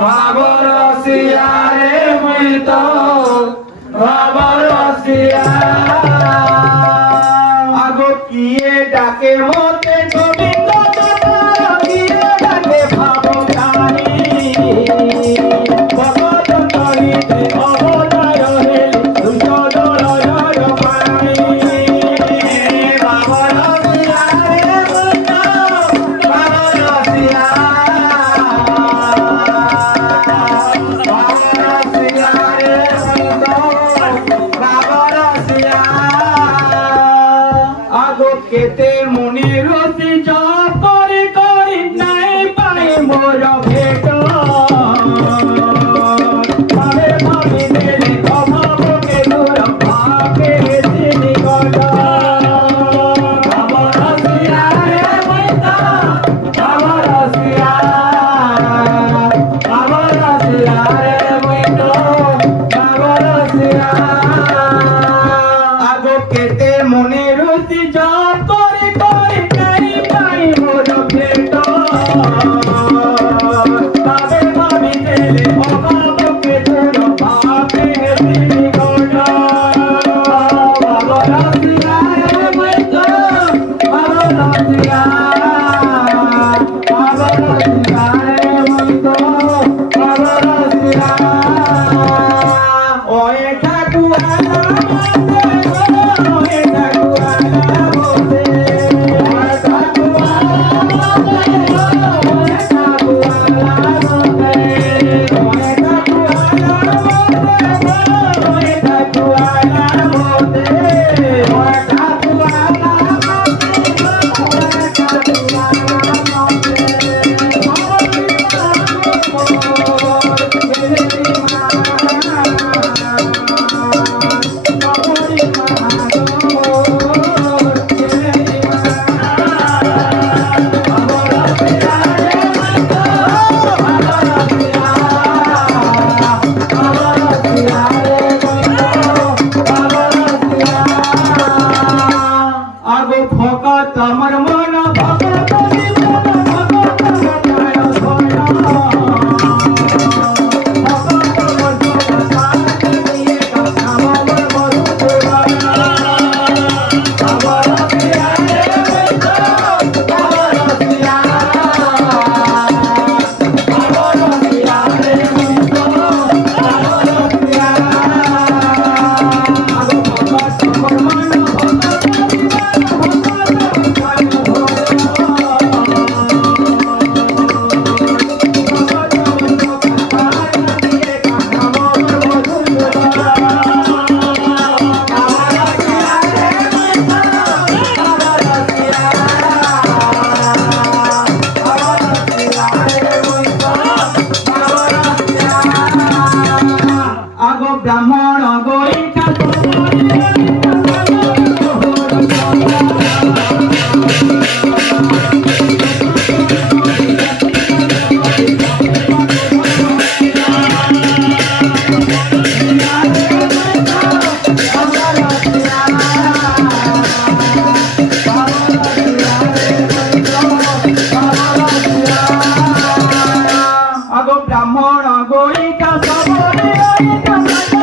ভাবরসিয়ারে মুই তো ভাবরসিয়া আগো কিয়ে ডাকে মতে গোবিন্দ দাতার কিয়ে ডাকে ভাবকারী ভগত তরিতে অবতার হেলি দুর্যোধনর পাই ভাবরসিয়ারে মুই তো ভাবরসিয়া কেতে মনে রসি জপ করে করি নাই পাই মোর ভেট ভাবে ভাবি দেলে অভাবকে দূর ভাবে তিনি গট ভাবরসিয়া রে মইতা ভাবরসিয়া ভাবরসিয়া রে মইতো ভাবরসিয়া আগো কেতে মনে রসি জপ করে করে নাই পাই মোর ভেট ভাবে ভাবি দেলে অভাবকে দূর ভাবে তিনি গট ভাবরসিয়া রে মইতো ভাবরসিয়া ভাবরসিয়া রে মইতো ভাবরসিয়া ওই ঠাকুরা ওই ঠাকুরা বলে ওই ঠাকুরা বলে ওই ঠাকুরা বলে ওই ঠাকুরা বলে ওই ঠাকুরা বলে ওই ঠাকুরা আগো ভকত আমার মন ভকত আগো ব্রাহ্মণ গরিকা আগো ব্রাহ্মণ গরিকা সবরে